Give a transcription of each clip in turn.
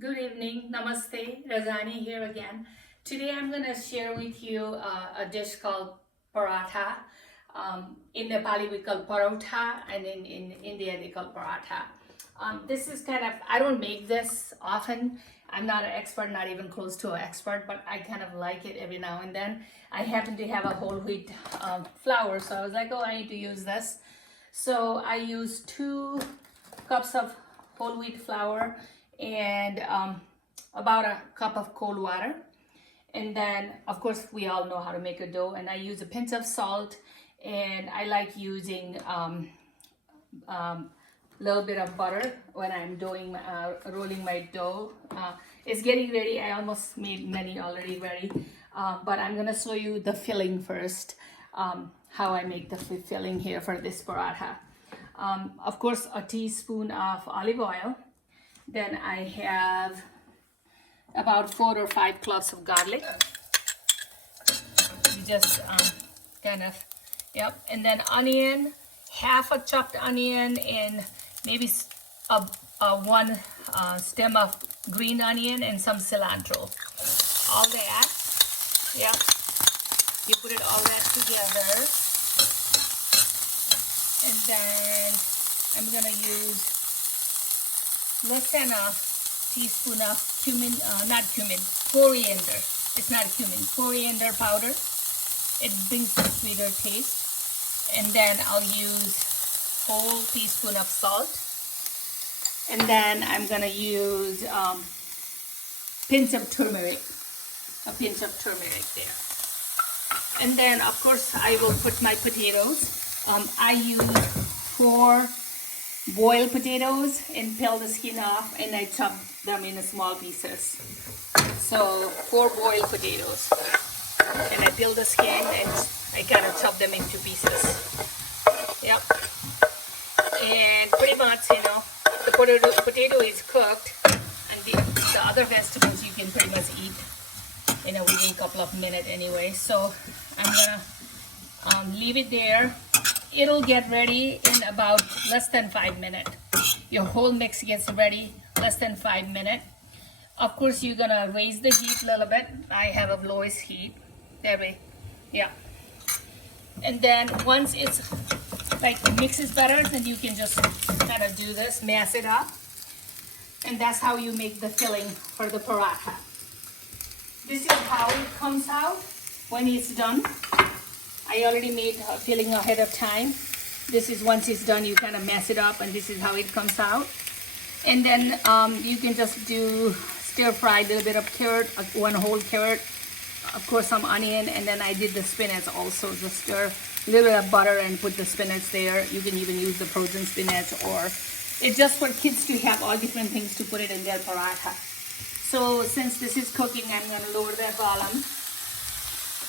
Good evening, Namaste, Rajani here again. Today I'm going to share with you a dish called paratha. In Nepali we call Parautha, and in India they call paratha. This is kind of, I don't make this often. I'm not an expert, not even close to an expert, but I kind of like it every now and then. I happen to have a whole wheat flour, so I was like, oh, I need to use this. So I use 2 cups of whole wheat flour and about a cup of cold water. And then, of course, we all know how to make a dough. And I use a pinch of salt, and I like using little bit of butter when I'm doing rolling my dough. It's getting ready. I almost made many already ready, but I'm gonna show you the filling first. How I make the filling here for this paratha. Of course, a teaspoon of olive oil. Then I have about 4 or 5 cloves of garlic. You just kind of, yep. And then onion, half a chopped onion, and maybe one stem of green onion and some cilantro. All that, yep. You put it all that together. And then I'm gonna use less than a teaspoon of cumin, not cumin, coriander. It's not cumin, coriander powder. It brings a sweeter taste. And then I'll use whole teaspoon of salt. And then I'm gonna use pinch of turmeric, a pinch of turmeric there. And then of course I will put my potatoes. I use 4 boiled potatoes and peel the skin off, and I chop them in small pieces. So 4 boiled potatoes, and I peel the skin and I kind of chop them into pieces. Yep. And pretty much, you know, the potato is cooked, and the other vegetables you can pretty much eat, you know, within a couple of minutes anyway. So I'm gonna leave it there. It'll get ready in about less than 5 minutes. Your whole mix gets ready less than 5 minutes. Of course, you're gonna raise the heat a little bit. I have a lowest heat. That way, yeah. And then once it's like the mix is better, then you can just kind of do this, mash it up. And that's how you make the filling for the paratha. This is how it comes out when it's done. I already made a filling ahead of time. This is once it's done, you kind of mess it up, and this is how it comes out. And then you can just do stir fry, a little bit of carrot, 1 whole carrot, of course some onion, and then I did the spinach also. Just stir a little bit of butter and put the spinach there. You can even use the frozen spinach, or it's just for kids to have all different things to put it in their paratha. So since this is cooking, I'm going to lower the volume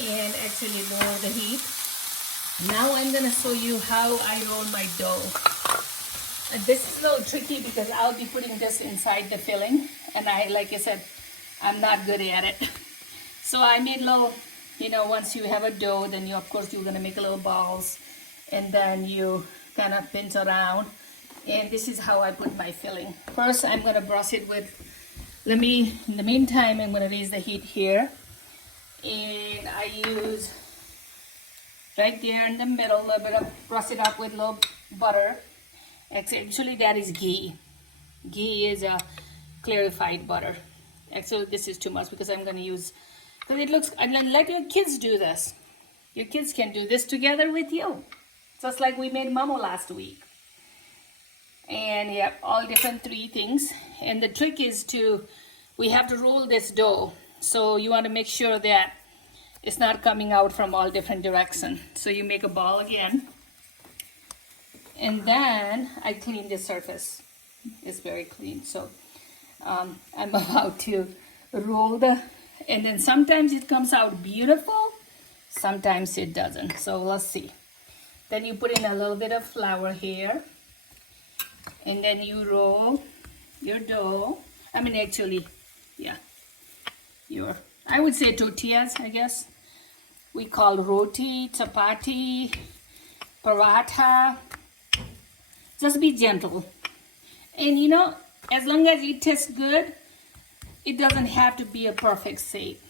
and actually lower the heat. Now I'm gonna show you how I roll my dough. And this is a little tricky because I'll be putting this inside the filling, and like I said, I'm not good at it. So I made little, you know, once you have a dough, then you, of course, you're gonna make a little balls, and then you kind of pinch around. And this is how I put my filling. First, I'm gonna brush it with, in the meantime, I'm gonna raise the heat here. And I use right there in the middle a little bit of, brush it up with a little butter. Actually that is ghee. Ghee is a clarified butter. Actually this is too much because I'm going to use, because it looks, and let your kids do this. Your kids can do this together with you, just like we made momo last week. And yeah, all different 3 things. And the trick is we have to roll this dough. So you want to make sure that it's not coming out from all different directions. So you make a ball again. And then I clean the surface. It's very clean. So I'm about to roll and then sometimes it comes out beautiful, sometimes it doesn't. So let's see. Then you put in a little bit of flour here. And then you roll your dough. I mean, actually, yeah. I would say tortillas, I guess. We call roti, chapati, paratha. Just be gentle. And you know, as long as it tastes good, it doesn't have to be a perfect shape.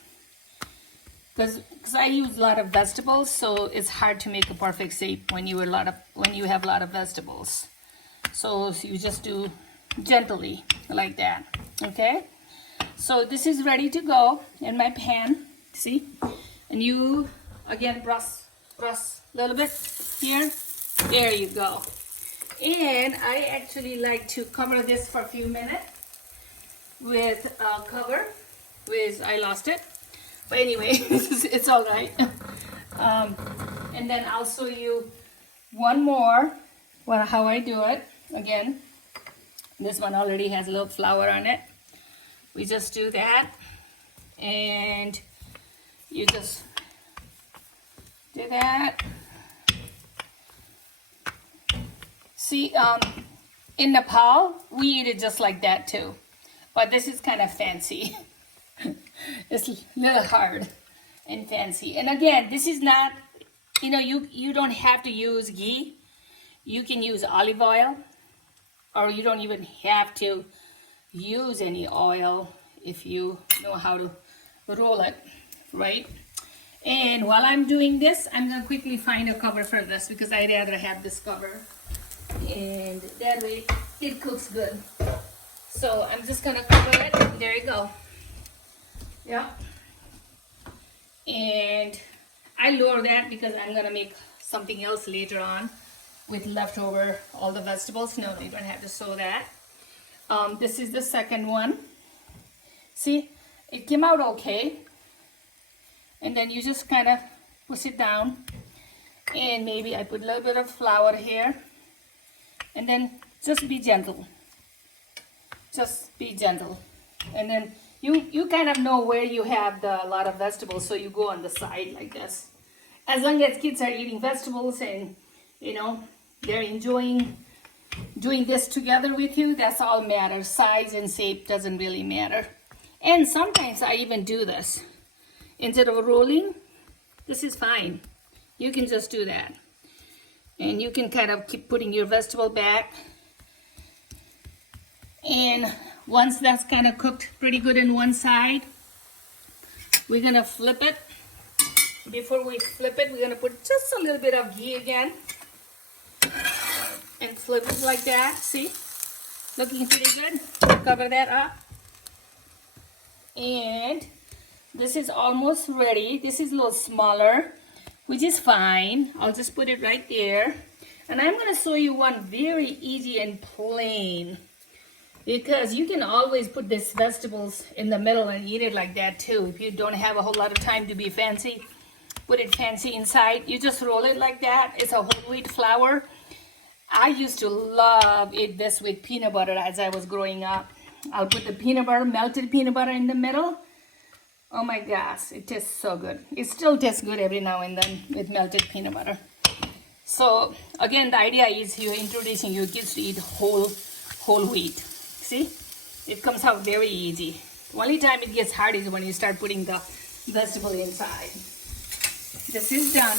Because I use a lot of vegetables, so it's hard to make a perfect shape when you have a lot of vegetables. So you just do gently like that. Okay. So this is ready to go in my pan. See, and you again brush a little bit here. There you go. And I actually like to cover this for a few minutes with a cover. I lost it. But anyway, it's all right. And then I'll show you one more, how I do it. Again, this one already has a little flour on it. We just do that, and you just do that. See, in Nepal, we eat it just like that too. But this is kind of fancy. It's a little hard and fancy. And again, this is not, you don't have to use ghee. You can use olive oil, or you don't even have to use any oil if you know how to roll it, right? And while I'm doing this, I'm going to quickly find a cover for this because I'd rather have this cover. And that way it cooks good. So I'm just going to cover it. There you go. Yeah. And I lower that because I'm going to make something else later on with leftover all the vegetables. No, you don't have to sew that. This is the second one. See, it came out okay. And then you just kind of push it down. And maybe I put a little bit of flour here. And then just be gentle. Just be gentle. And then you kind of know where you have a lot of vegetables, so you go on the side like this. As long as kids are eating vegetables and, they're enjoying doing this together with you, that's all matters. Size and shape doesn't really matter. And sometimes I even do this. Instead of rolling, this is fine. You can just do that. And you can kind of keep putting your vegetable back. And once that's kind of cooked pretty good in one side, we're going to flip it. Before we flip it, we're going to put just a little bit of ghee again. And flip it like that. See? Looking pretty good. Cover that up. And this is almost ready. This is a little smaller, which is fine. I'll just put it right there. And I'm going to show you one very easy and plain, because you can always put these vegetables in the middle and eat it like that too. If you don't have a whole lot of time to be fancy, put it fancy inside. You just roll it like that. It's a whole wheat flour. I used to love eat this with peanut butter as I was growing up. I'll put the peanut butter, melted peanut butter in the middle. Oh my gosh, it tastes so good. It still tastes good every now and then with melted peanut butter. So again, the idea is you're introducing your kids to eat whole wheat. See, it comes out very easy. The only time it gets hard is when you start putting the vegetable inside. This is done.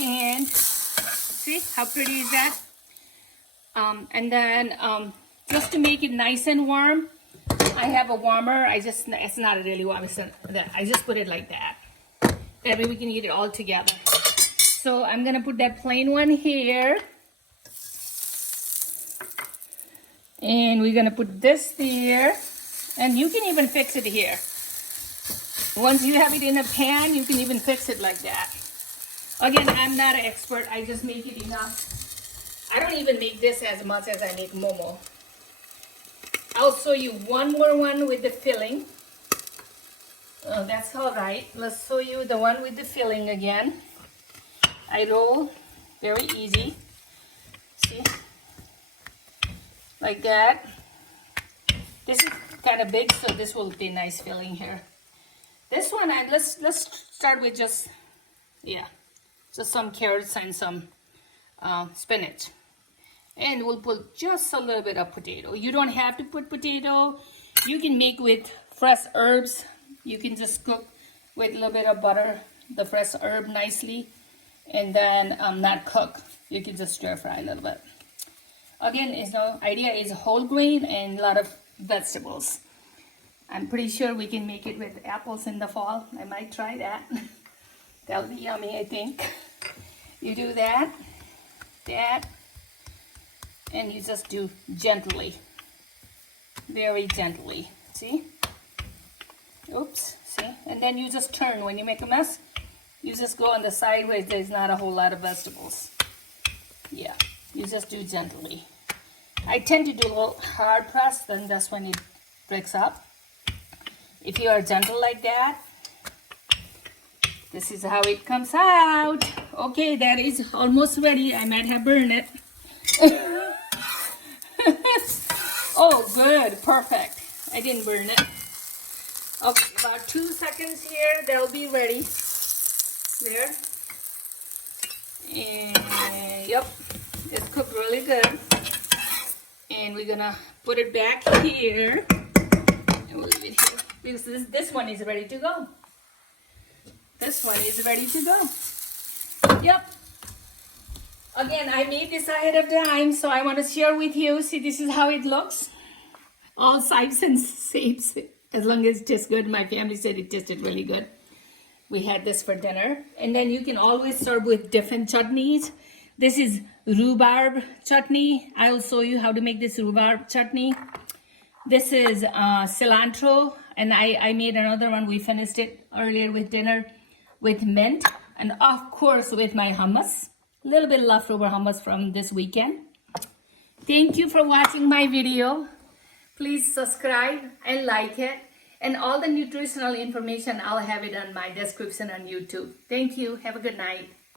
And see how pretty is that? And then just to make it nice and warm, I have a warmer. It's not really warm. I just put it like that. That way we can eat it all together. So I'm gonna put that plain one here. And we're gonna put this there. And you can even fix it here. Once you have it in a pan, you can even fix it like that. Again, I'm not an expert. I just make it enough. I don't even make this as much as I make momo. I'll show you one more one with the filling. Oh, that's all right. Let's show you the one with the filling again. I roll very easy. See? Like that. This is kind of big, so this will be nice filling here. This one, let's start with just some carrots and some spinach. And we'll put just a little bit of potato. You don't have to put potato. You can make with fresh herbs. You can just cook with a little bit of butter, the fresh herb nicely, and then not cook. You can just stir fry a little bit. Again, idea is whole grain and a lot of vegetables. I'm pretty sure we can make it with apples in the fall. I might try that. That'll be yummy, I think. You do that, and you just do gently. Very gently. See? Oops, see? And then you just turn. When you make a mess, you just go on the side where there's not a whole lot of vegetables. Yeah, you just do gently. I tend to do a little hard press, then that's when it breaks up. If you are gentle like that, this is how it comes out. Okay, that is almost ready. I might have burned it. Oh, good, perfect. I didn't burn it. Okay, about 2 seconds here, they'll be ready. There. And yep, it's cooked really good. And we're gonna put it back here. And we'll leave it here. Because this one is ready to go. This one is ready to go. Yep. Again, I made this ahead of time, so I want to share with you. See, this is how it looks. All sides and shapes. As long as it tastes good. My family said it tasted really good. We had this for dinner. And then you can always serve with different chutneys. This is rhubarb chutney. I'll show you how to make this rhubarb chutney. This is cilantro. And I made another one. We finished it earlier with dinner with mint. And of course with my hummus. A little bit leftover hummus from this weekend. Thank you for watching my video. Please subscribe and like it. And all the nutritional information, I'll have it on my description on YouTube. Thank you. Have a good night.